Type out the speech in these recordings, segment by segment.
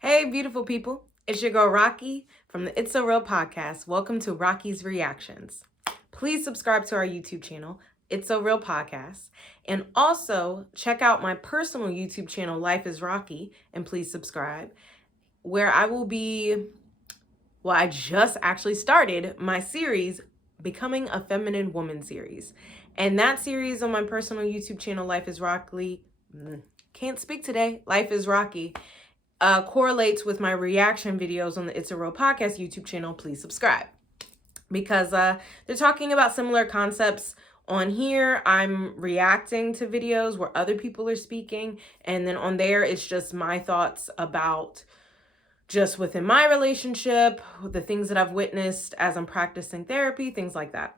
Hey, beautiful people. It's your girl, Rocqi, from the It's So Real podcast. Welcome to Rocqi's Reactions. Please subscribe to our YouTube channel, It's So Real podcast. And also check out my personal YouTube channel, Life is Rocqi, and please subscribe, where I will be, I just actually started my series, Becoming a Feminine Woman series. And that series on my personal YouTube channel, Life is Rocqi, can't speak today, Life is Rocqi, correlates with my reaction videos on the It's a Real Podcast YouTube channel. Please subscribe, because they're talking about similar concepts. On here, I'm reacting to videos where other people are speaking, and then on there, it's just my thoughts about just within my relationship, the things that I've witnessed as I'm practicing therapy, things like that.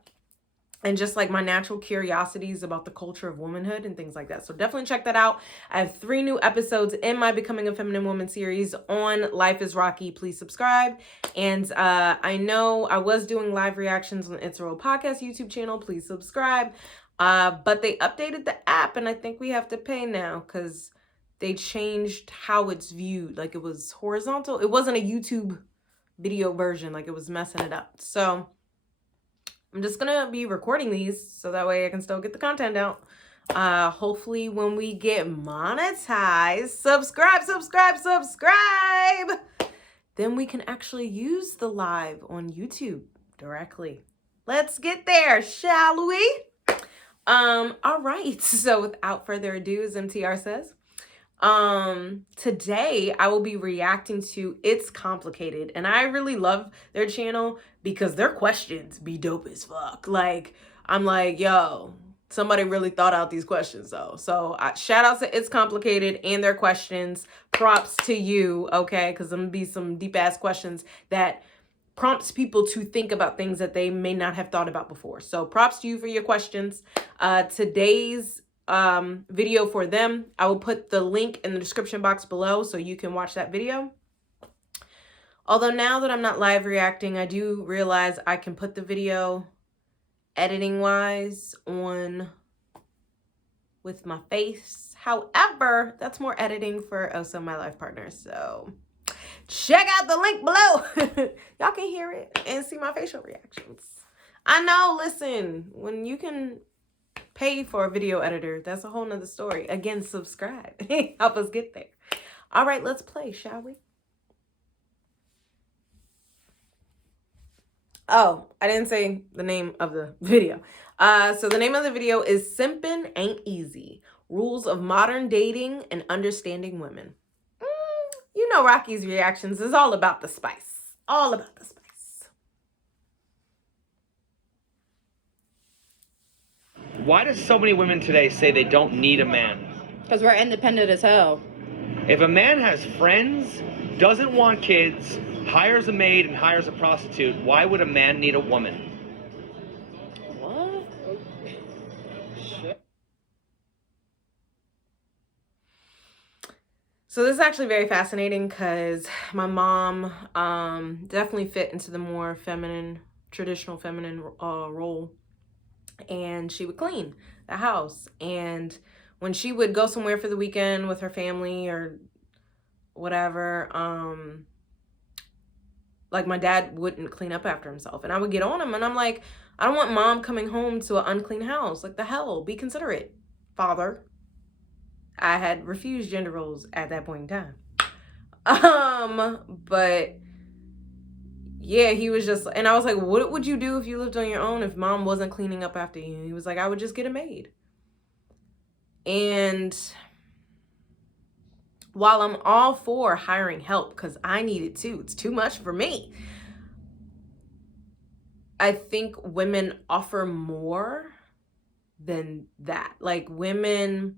And just like my natural curiosities about the culture of womanhood and things like that. So definitely check that out. I have 3 new episodes in my Becoming a Feminine Woman series on Life is Rocqi. Please subscribe. And I know I was doing live reactions on It's a Real Podcast YouTube channel. Please subscribe. But they updated the app, and I think we have to pay now because they changed how it's viewed. Like, it was horizontal. It wasn't a YouTube video version. Like, it was messing it up. So I'm just gonna be recording these so that way I can still get the content out. Hopefully when we get monetized, subscribe, then we can actually use the live on YouTube directly. Let's get there, shall we? All right, so without further ado, as MTR says, today I will be reacting to It's Complicated, and I really love their channel because their questions be dope as fuck. Like, I'm like, yo, somebody really thought out these questions though. So shout out to It's Complicated and their questions. Props to you, okay? Because I'm gonna be some deep ass questions that prompts people to think about things that they may not have thought about before. So props to you for your questions. Today's video for them, I will put the link in the description box below so you can watch that video. Although now that I'm not live reacting, I do realize I can put the video editing wise on with my face. However, that's more editing for also my life partner. So check out the link below. Y'all can hear it and see my facial reactions. I know, listen, when you can pay for a video editor, that's a whole nother story. Again, subscribe. Help us get there. All right, let's play, shall we? Oh, I didn't say the name of the video. So the name of the video is Simpin' Ain't Easy. Rules of Modern Dating and Understanding Women. You know Rocqi's reactions is all about the spice. All about the spice. Why do so many women today say they don't need a man? Because we're independent as hell. If a man has friends, doesn't want kids, hires a maid and hires a prostitute, why would a man need a woman? What? Shit. So this is actually very fascinating because my mom definitely fit into the more feminine, traditional feminine role. And she would clean the house. And when she would go somewhere for the weekend with her family or whatever, like my dad wouldn't clean up after himself. And I would get on him and I'm like, I don't want mom coming home to an unclean house. Like, the hell, be considerate, father. I had refused gender roles at that point in time. But yeah, he was just, and I was like, what would you do if you lived on your own if mom wasn't cleaning up after you? He was like, I would just get a maid. And while I'm all for hiring help, because I need it too, it's too much for me, I think women offer more than that. Like, women,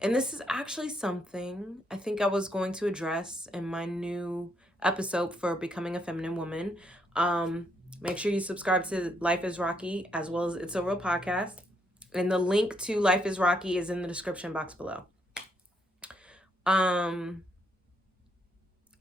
and this is actually something I think I was going to address in my new episode for Becoming a Feminine Woman. Make sure you subscribe to Life is Rocqi as well as It's a Real Podcast. And the link to Life is Rocqi is in the description box below.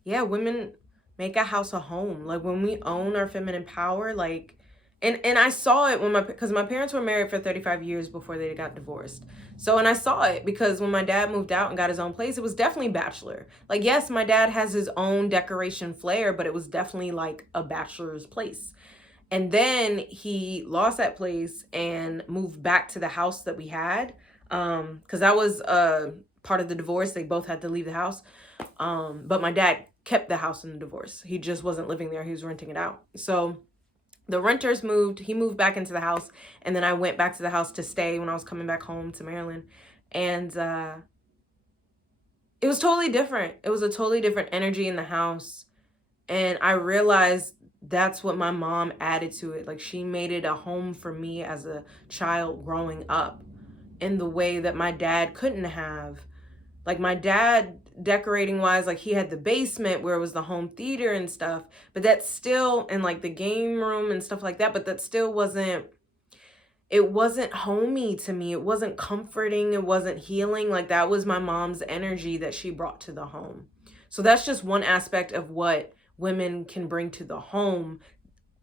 Yeah, women make a house a home. Like, when we own our feminine power, like, And I saw it when because my parents were married for 35 years before they got divorced. So, and I saw it because when my dad moved out and got his own place, it was definitely bachelor. Like, yes, my dad has his own decoration flair, but it was definitely like a bachelor's place. And then he lost that place and moved back to the house that we had. Because that was part of the divorce. They both had to leave the house. But my dad kept the house in the divorce. He just wasn't living there. He was renting it out. So the renters moved. He moved back into the house. And then I went back to the house to stay when I was coming back home to Maryland. And it was totally different. It was a totally different energy in the house. And I realized that's what my mom added to it. Like, she made it a home for me as a child growing up in the way that my dad couldn't have. Like, my dad, decorating wise, like, he had the basement where it was the home theater and stuff, but that still, and like the game room and stuff like that, but that still wasn't, it wasn't homey to me. It wasn't comforting. It wasn't healing. Like, that was my mom's energy that she brought to the home. So that's just one aspect of what women can bring to the home.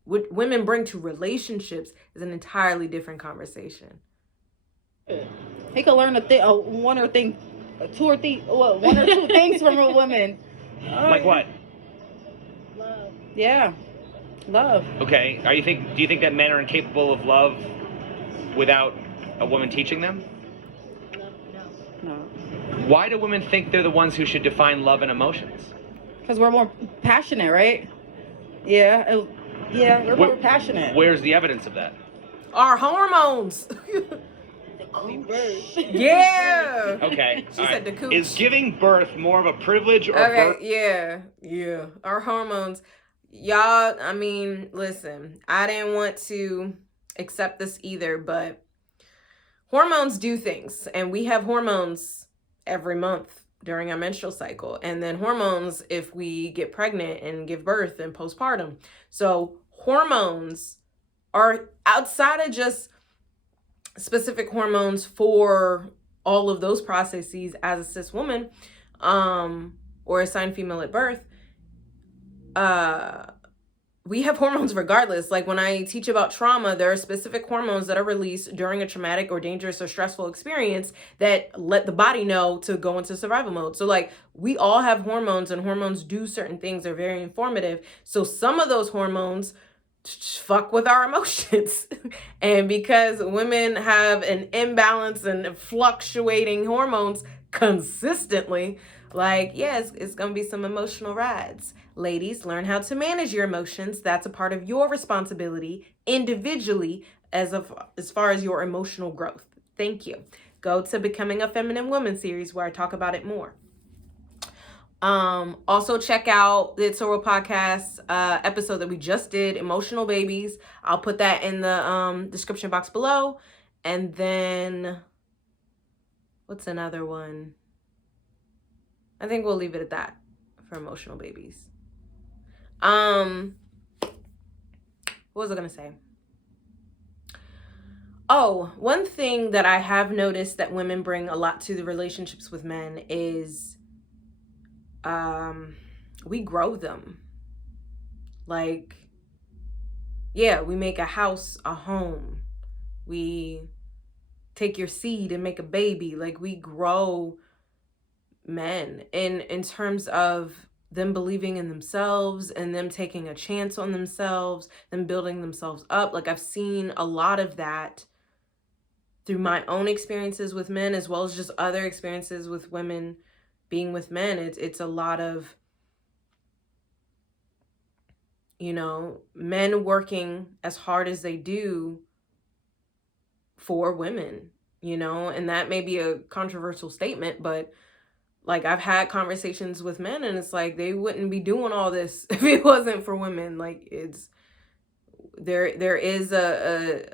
What women bring to relationships is an entirely different conversation. He could learn one or two things from a woman. Like what? Love. Yeah, love. Okay. Do you think that men are incapable of love without a woman teaching them? No. Why do women think they're the ones who should define love and emotions? Because we're more passionate, right? Yeah. We're more passionate. Where's the evidence of that? Our hormones. Yeah. Okay. She said the cooch. Is giving birth more of a privilege or birth? Yeah. Our hormones. Y'all, I mean, listen, I didn't want to accept this either, but hormones do things, and we have hormones every month during our menstrual cycle, and then hormones if we get pregnant and give birth and postpartum. So hormones are outside of just specific hormones for all of those processes as a cis woman, or assigned female at birth. We have hormones regardless. Like, when I teach about trauma, there are specific hormones that are released during a traumatic or dangerous or stressful experience that let the body know to go into survival mode. So, like, we all have hormones, and hormones do certain things. They're very informative. So some of those hormones fuck with our emotions. And because women have an imbalance and fluctuating hormones consistently, like, yes, it's gonna be some emotional rides. Ladies, learn how to manage your emotions. That's a part of your responsibility individually as far as your emotional growth. Thank you. Go to Becoming a Feminine Woman series where I talk about it more. Also check out the It's a Real Podcast episode that we just did, Emotional Babies. I'll put that in the description box below. And then what's another one? I think we'll leave it at that for Emotional Babies. What was I gonna say? Oh, one thing that I have noticed that women bring a lot to the relationships with men is we grow them. Like, yeah, we make a house a home. We take your seed and make a baby. Like, we grow men in terms of them believing in themselves and them taking a chance on themselves, them building themselves up. Like, I've seen a lot of that through my own experiences with men, as well as just other experiences with women being with men. It's a lot of, you know, men working as hard as they do for women, you know, and that may be a controversial statement, but like, I've had conversations with men and it's like, they wouldn't be doing all this if it wasn't for women. Like, it's, there is a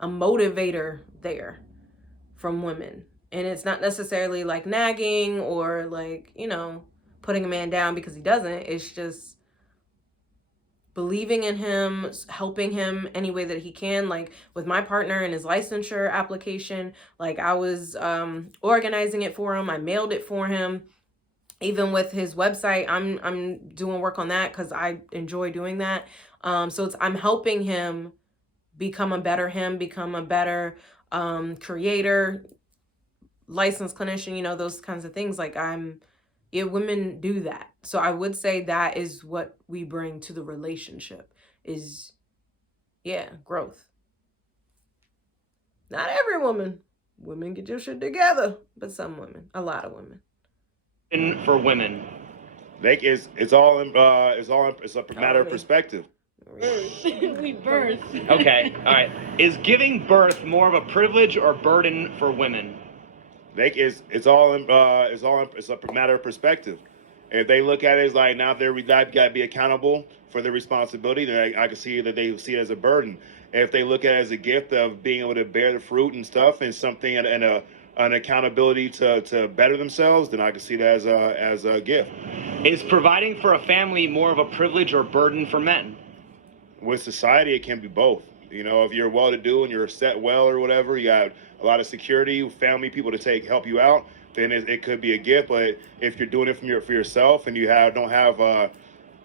motivator there from women. And it's not necessarily like nagging or like, you know, putting a man down because he doesn't. It's just believing in him, helping him any way that he can. Like, with my partner and his licensure application, like, I was organizing it for him. I mailed it for him. Even with his website, I'm doing work on that because I enjoy doing that. So I'm helping him become a better him, become a better creator, licensed clinician, you know, those kinds of things. Like women do that. So I would say that is what we bring to the relationship is, growth. Not every woman. Women get your shit together, but some women, a lot of women. And for women, it's a matter of perspective. We birth. okay, all right. Is giving birth more of a privilege or burden for women? It's a matter of perspective. If they look at it as like now they've got to be accountable for their responsibility, then I can see that they see it as a burden. If they look at it as a gift of being able to bear the fruit and stuff and something and an accountability to better themselves, then I can see that as a gift. Is providing for a family more of a privilege or burden for men? With society, it can be both. You know, if you're well-to-do and you're set well or whatever, you got a lot of security, family, people to help you out, then it could be a gift. But if you're doing it for yourself and you don't have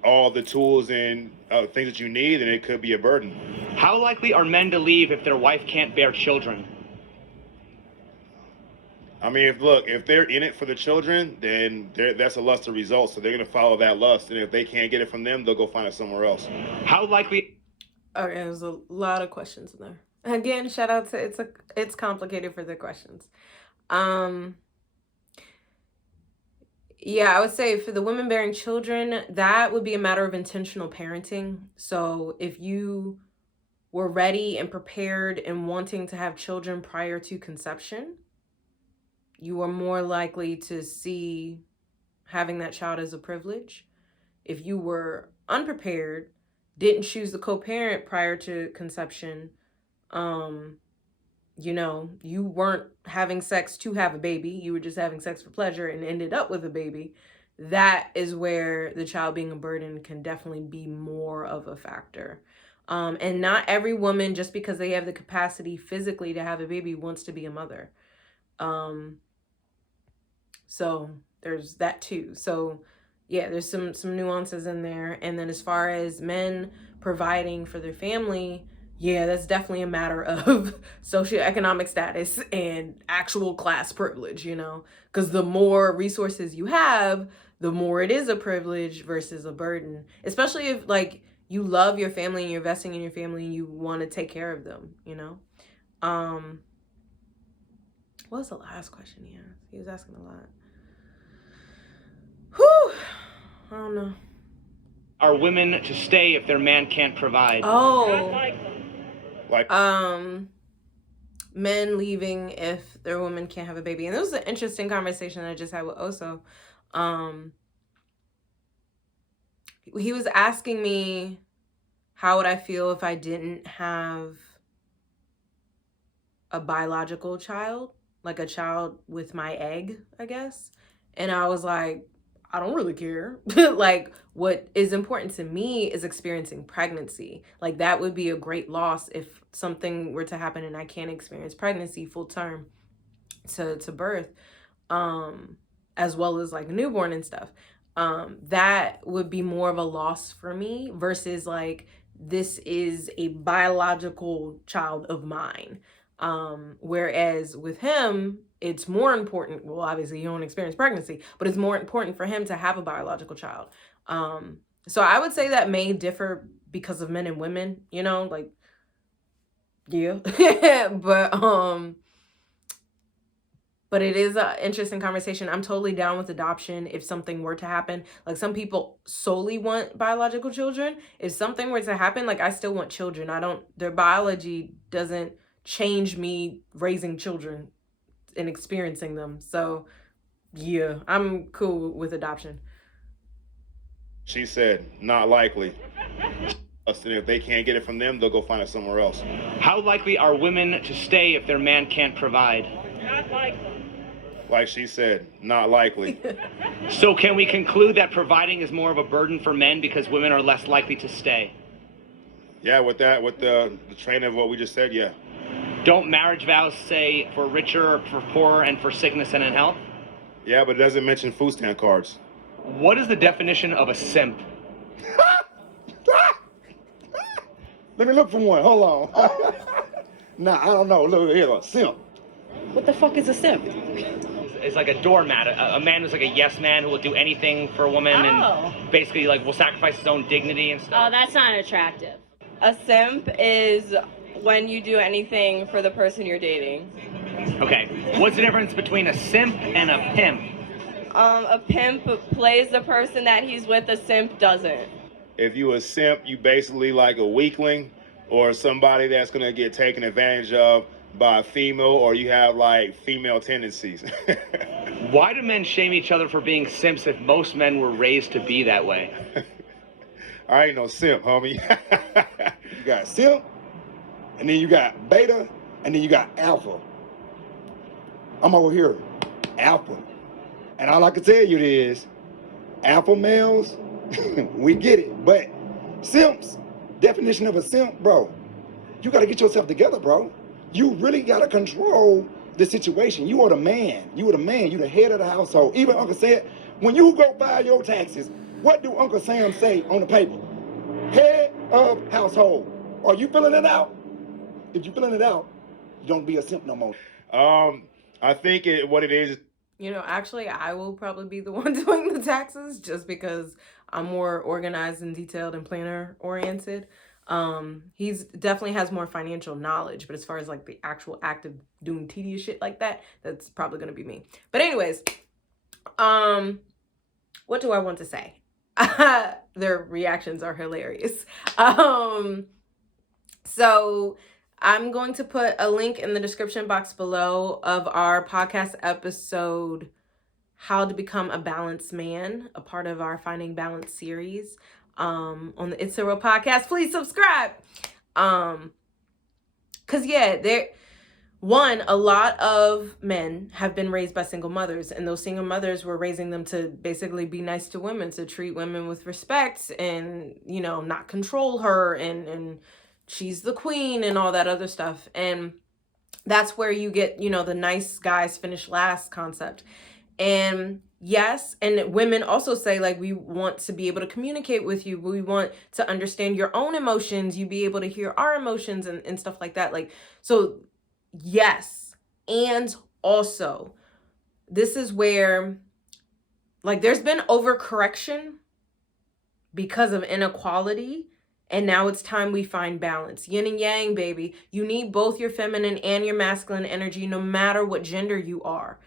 all the tools and things that you need, then it could be a burden. How likely are men to leave if their wife can't bear children? I mean, if they're in it for the children, then that's a lust of results. So they're going to follow that lust. And if they can't get it from them, they'll go find it somewhere else. How likely? Okay, there's a lot of questions in there. Again, shout out to it's complicated for the questions. Yeah, I would say for the women bearing children, that would be a matter of intentional parenting. So if you were ready and prepared and wanting to have children prior to conception, you are more likely to see having that child as a privilege. If you were unprepared, didn't choose the co-parent prior to conception, you know, you weren't having sex to have a baby, you were just having sex for pleasure and ended up with a baby, that is where the child being a burden can definitely be more of a factor. And not every woman, just because they have the capacity physically to have a baby, wants to be a mother. So there's that too. So yeah, there's some nuances in there. And then as far as men providing for their family, yeah, that's definitely a matter of socioeconomic status and actual class privilege, you know, because the more resources you have, the more it is a privilege versus a burden, especially if like you love your family and you're investing in your family and you want to take care of them, you know. What was the last question he asked? He was asking a lot. Whew, I don't know. Are women to stay if their man can't provide? Oh. Like men leaving if their woman can't have a baby. And this was an interesting conversation I just had with Oso. He was asking me how would I feel if I didn't have a biological child, like a child with my egg, I guess. And I was like, I don't really care. Like, what is important to me is experiencing pregnancy. Like, that would be a great loss if something were to happen and I can't experience pregnancy full term to birth, as well as like newborn and stuff. That would be more of a loss for me versus like, this is a biological child of mine. Whereas with him, it's more important. Well, obviously you don't experience pregnancy, but it's more important for him to have a biological child. So I would say that may differ because of men and women, you know, like, yeah, but it is an interesting conversation. I'm totally down with adoption if something were to happen. Like, some people solely want biological children. If something were to happen, like, I still want children. Their biology doesn't change me raising children and experiencing them. So yeah, I'm cool with adoption. She said, not likely. If they can't get it from them, they'll go find it somewhere else. How likely are women to stay if their man can't provide? Not likely. Like she said, not likely. So can we conclude that providing is more of a burden for men because women are less likely to stay? Yeah, with the train of what we just said, yeah. Don't marriage vows say for richer, for poorer, and for sickness and in health? Yeah, but it doesn't mention food stamp cards. What is the definition of a simp? Let me look for one. Hold on. Nah, I don't know. Look here, a simp. What the fuck is a simp? Is like a doormat, a man who's like a yes man who will do anything for a woman and basically like will sacrifice his own dignity and stuff. Oh, that's not attractive. A simp is when you do anything for the person you're dating. Okay, what's the difference between a simp and a pimp? A pimp plays the person that he's with, a simp doesn't. If you a simp, you basically like a weakling or somebody that's gonna get taken advantage of by a female, or you have like female tendencies. Why do men shame each other for being simps if most men were raised to be that way? I ain't no simp, homie. You got simp, and then you got beta, and then you got alpha. I'm over here, alpha. And all I can tell you is, alpha males, we get it. But simps, definition of a simp, bro, you gotta get yourself together, bro. You really gotta control the situation. You are the man. You are the man. You the head of the household. Even Uncle said, when you go file your taxes, what do Uncle Sam say on the paper? Head of household. Are you filling it out? If you're filling it out, you don't be a simp no more. I think what it is. You know, actually, I will probably be the one doing the taxes just because I'm more organized and detailed and planner oriented. He's definitely has more financial knowledge, but as far as like the actual act of doing tedious shit like that, that's probably going to be me. But anyways, what do I want to say? Their reactions are hilarious. So I'm going to put a link in the description box below of our podcast episode, How to Become a Balanced Man, a part of our Finding Balance series on the It's a Real podcast. Please subscribe. Because, yeah, a lot of men have been raised by single mothers, and those single mothers were raising them to basically be nice to women, to treat women with respect and, you know, not control her and she's the queen and all that other stuff. And that's where you get, you know, the nice guys finish last concept. And yes, and women also say, like, we want to be able to communicate with you. We want to understand your own emotions. You be able to hear our emotions and stuff like that. Like, so yes. And also, this is where, like, there's been overcorrection because of inequality. And now it's time we find balance. Yin and yang, baby. You need both your feminine and your masculine energy, no matter what gender you are.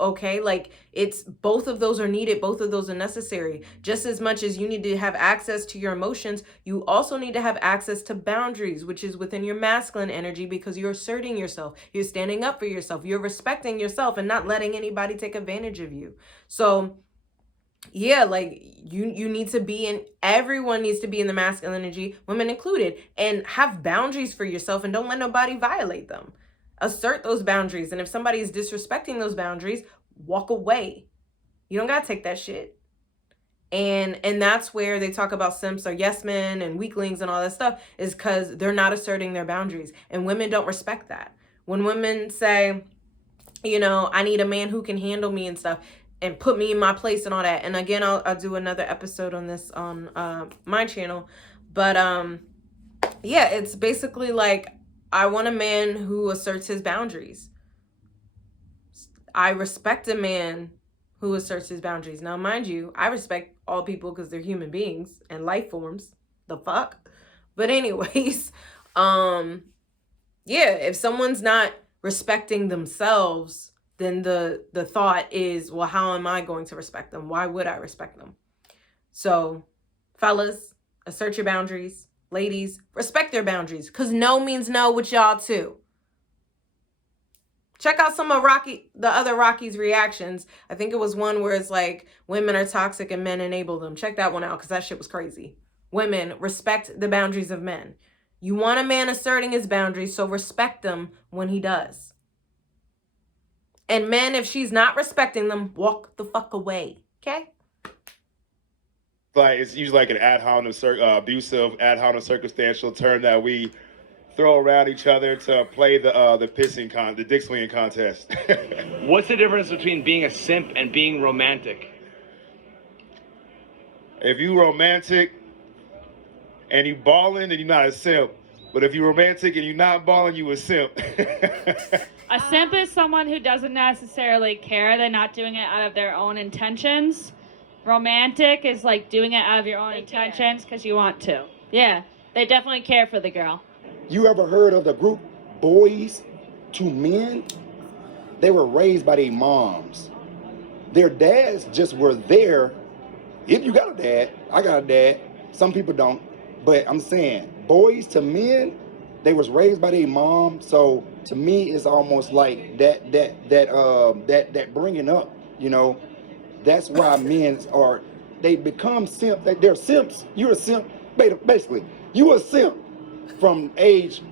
Okay? Like, it's both of those are needed. Both of those are necessary. Just as much as you need to have access to your emotions, you also need to have access to boundaries, which is within your masculine energy, because you're asserting yourself. You're standing up for yourself. You're respecting yourself and not letting anybody take advantage of you. So yeah, like you need to be in, everyone needs to be in the masculine energy, women included, and have boundaries for yourself and don't let nobody violate them. Assert those boundaries. And if somebody is disrespecting those boundaries, walk away. You don't got to take that shit. And that's where they talk about simps or yes men and weaklings and all that stuff, is because they're not asserting their boundaries. And women don't respect that. When women say, you know, I need a man who can handle me and stuff, and put me in my place and all that. And again, I'll do another episode on this on my channel. But yeah, it's basically like, I want a man who asserts his boundaries. I respect a man who asserts his boundaries. Now, mind you, I respect all people because they're human beings and life forms. The fuck? But anyways, yeah, if someone's not respecting themselves, then the thought is, well, how am I going to respect them? Why would I respect them? So, fellas, assert your boundaries. Ladies, respect their boundaries, because no means no with y'all too. Check out some of the other Rocqi's reactions. I think it was one where it's like, women are toxic and men enable them. Check that one out, because that shit was crazy. Women, respect the boundaries of men. You want a man asserting his boundaries, so respect them when he does. And men, if she's not respecting them, walk the fuck away. Okay? Like, it's usually like an abusive, ad hominem circumstantial term that we throw around each other to play the dick swinging contest. What's the difference between being a simp and being romantic? If you romantic and you balling, then you're not a simp. But if you're romantic and you're not balling, you a simp. A simp is someone who doesn't necessarily care. They're not doing it out of their own intentions. Romantic is like doing it out of your own intentions because you want to. Yeah, they definitely care for the girl. You ever heard of the group Boys to Men? They were raised by their moms. Their dads just were there. If you got a dad, I got a dad. Some people don't. But I'm saying, boys to men, they was raised by their mom. So to me, it's almost like that bringing up, you know. That's why men they become simp. They're simps. You're a simp. Basically, you a simp from age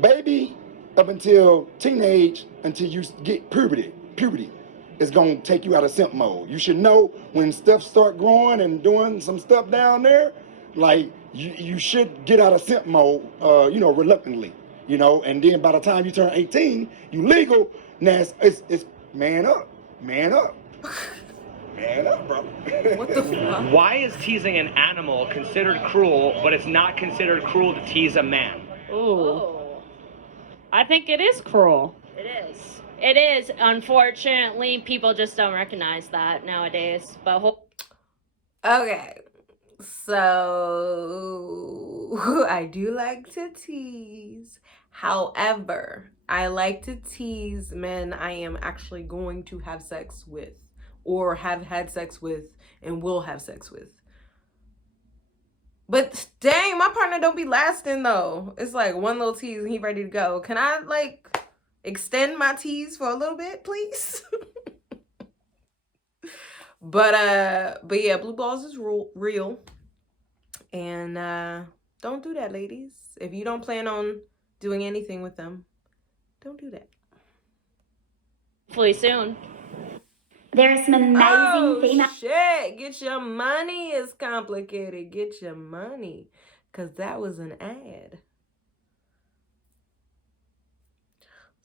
baby up until teenage, until you get puberty. Puberty is gonna take you out of simp mode. You should know when stuff start growing and doing some stuff down there, like you should get out of simp mode, reluctantly, and then by the time you turn 18, you legal. Now it's man up. Man up, bro. What the fuck? Why is teasing an animal considered cruel, but it's not considered cruel to tease a man? Ooh. I think it is cruel. It is. It is. Unfortunately, people just don't recognize that nowadays. But Okay, so I do like to tease. However, I like to tease men I am actually going to have sex with, or have had sex with, and will have sex with. But dang, my partner don't be lasting though. It's like one little tease and he ready to go. Can I like extend my tease for a little bit, please? But yeah, blue balls is real. And don't do that, ladies. If you don't plan on doing anything with them, don't do that. hopefully soon. There are some amazing female. Shit, get your money is complicated. Get your money. Because that was an ad.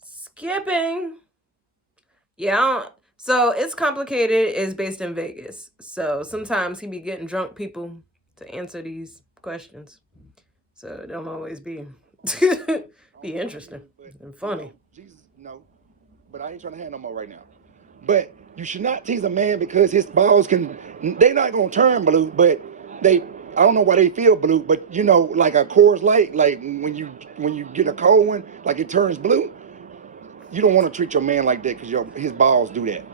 Skipping. Yeah, so It's Complicated is based in Vegas. So sometimes he be getting drunk people to answer these questions. So it don't always be interesting and funny. Jesus, no. But I ain't trying to have no more right now. But you should not tease a man because his balls they not gonna turn blue, but I don't know why they feel blue, but like a Coors Light, like when you get a cold one, like it turns blue. You don't want to treat your man like that because his balls do that.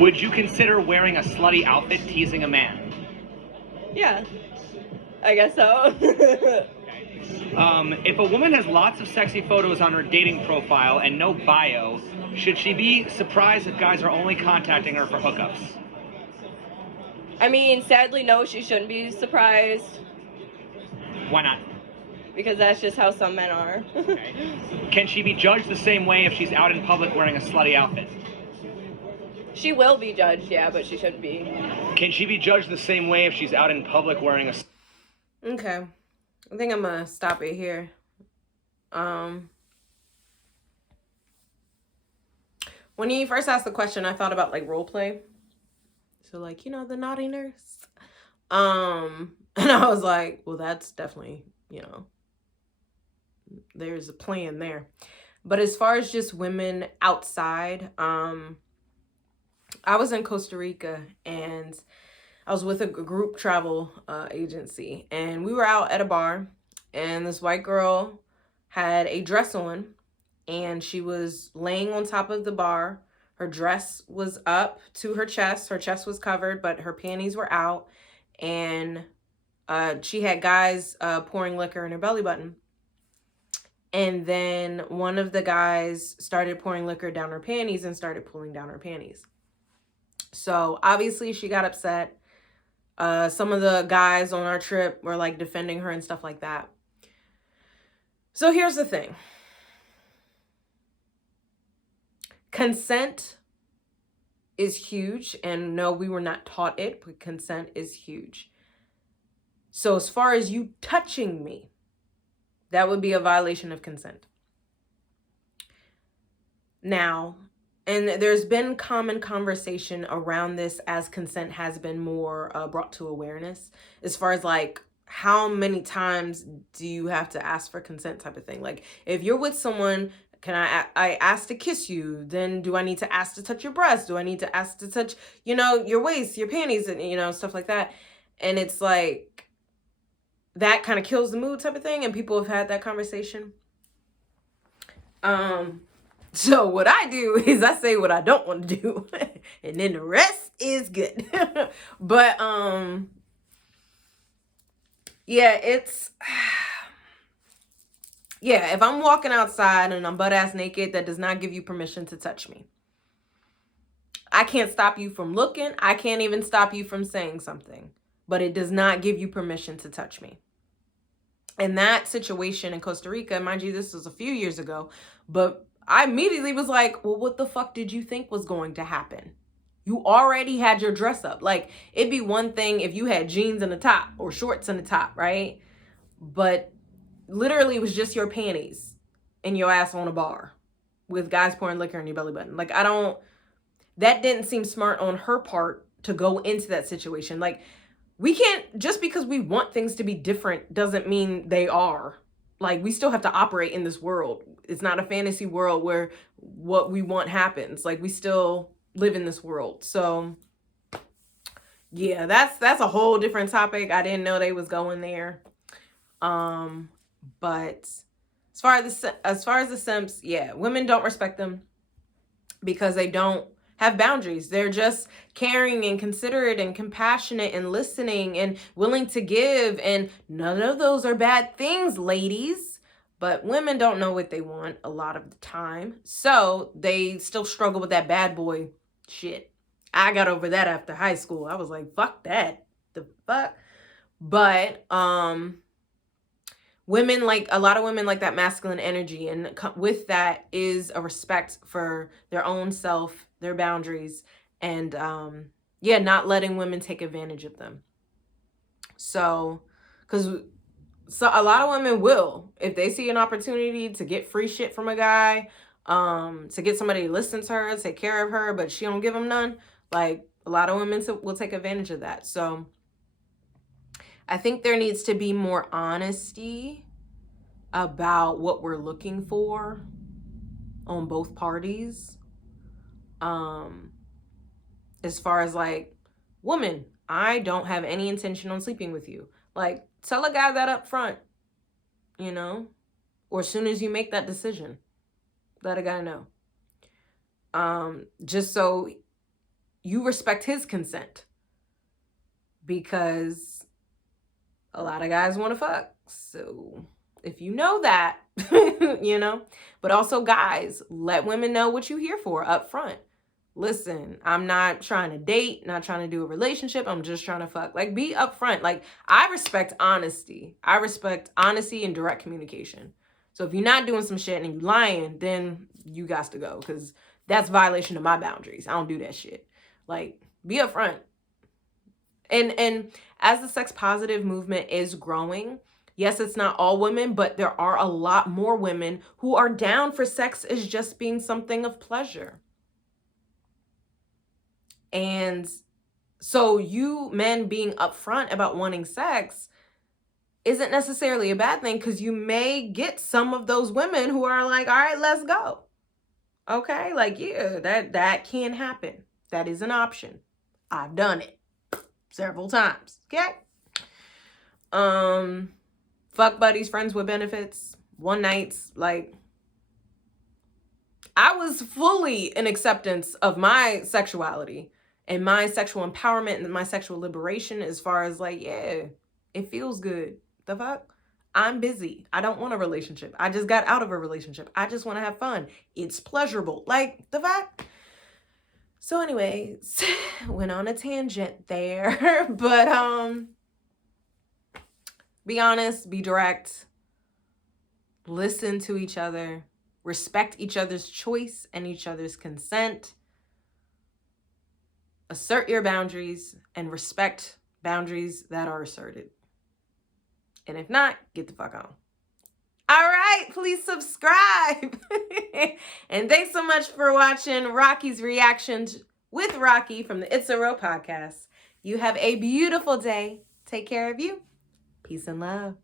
Would you consider wearing a slutty outfit teasing a man? Yeah, I guess so. If a woman has lots of sexy photos on her dating profile and no bio, should she be surprised if guys are only contacting her for hookups? I mean, sadly, no, she shouldn't be surprised Why not? because that's just how some men are. Okay. Can she be judged the same way if she's out in public wearing a slutty outfit? She will be judged, yeah, but she shouldn't be. Can she be judged the same way if she's out in public wearing a... Okay. I think I'm gonna stop it here. When he first asked the question, I thought about like role play. So like, the naughty nurse. And I was like, well, that's definitely, there's a plan there. But as far as just women outside, I was in Costa Rica and I was with a group travel agency, and we were out at a bar, and this white girl had a dress on, and she was laying on top of the bar. Her dress was up to her chest. Her chest was covered, but her panties were out, and she had guys pouring liquor in her belly button. And then one of the guys started pouring liquor down her panties and started pulling down her panties. So obviously she got upset. Some of the guys on our trip were like defending her and stuff like that. So here's the thing. Consent is huge. And no, we were not taught it, but consent is huge. So as far as you touching me, that would be a violation of consent. Now, and there's been common conversation around this as consent has been more brought to awareness, as far as like how many times do you have to ask for consent type of thing? Like, if you're with someone, can I ask to kiss you? Then do I need to ask to touch your breast? Do I need to ask to touch, your waist, your panties, and, stuff like that? And it's like, that kind of kills the mood type of thing. And people have had that conversation. So what I do is I say what I don't want to do. And then the rest is good. But, yeah, if I'm walking outside and I'm butt ass naked, that does not give you permission to touch me. I can't stop you from looking. I can't even stop you from saying something, but it does not give you permission to touch me. In that situation in Costa Rica, mind you, this was a few years ago, but I immediately was like, well, what the fuck did you think was going to happen? You already had your dress up. Like, it'd be one thing if you had jeans and a top or shorts and a top, right? But literally it was just your panties and your ass on a bar with guys pouring liquor in your belly button. Like, that didn't seem smart on her part to go into that situation. Like, we can't, just because we want things to be different doesn't mean they are. Like, we still have to operate in this world. It's not a fantasy world where what we want happens. Like, we still live in this world. So yeah, that's a whole different topic. I didn't know they was going there. But as far as the simps, yeah, women don't respect them because they don't have boundaries. They're just caring and considerate and compassionate and listening and willing to give. And none of those are bad things, ladies. But women don't know what they want a lot of the time. So they still struggle with that bad boy shit. I got over that after high school. I was like, fuck that. The fuck? But women, like, a lot of women like that masculine energy. And with that is a respect for their own self, their boundaries, and not letting women take advantage of them. So a lot of women will, if they see an opportunity to get free shit from a guy, to get somebody to listen to her, take care of her, but she don't give them none, like, a lot of women will take advantage of that. So I think there needs to be more honesty about what we're looking for on both parties. As far as, like, woman, I don't have any intention on sleeping with you. Like, tell a guy that up front, or as soon as you make that decision, let a guy know. Just so you respect his consent, because a lot of guys want to fuck. So if you know that, but also guys, let women know what you're here for up front. Listen, I'm not trying to date, not trying to do a relationship. I'm just trying to fuck. Like, be upfront. Like, I respect honesty. I respect honesty and direct communication. So if you're not doing some shit and you lying, then you got to go, because that's violation of my boundaries. I don't do that shit. Like, be upfront. And as the sex positive movement is growing, yes, it's not all women, but there are a lot more women who are down for sex as just being something of pleasure. And so you men being upfront about wanting sex isn't necessarily a bad thing, because you may get some of those women who are like, all right, let's go. Okay, like, yeah, that can happen. That is an option. I've done it several times. Okay. Fuck buddies, friends with benefits, one nights. Like, I was fully in acceptance of my sexuality and my sexual empowerment and my sexual liberation, as far as, like, yeah, it feels good. The fuck? I'm busy. I don't want a relationship. I just got out of a relationship. I just want to have fun. It's pleasurable. Like, the fuck? So anyways, went on a tangent there. But be honest, be direct. Listen to each other. Respect each other's choice and each other's consent. Assert your boundaries and respect boundaries that are asserted. And if not, get the fuck on. All right, please subscribe. And thanks so much for watching Rocqi's Reactions with Rocqi from the It's a Real podcast. You have a beautiful day. Take care of you. Peace. Peace and love.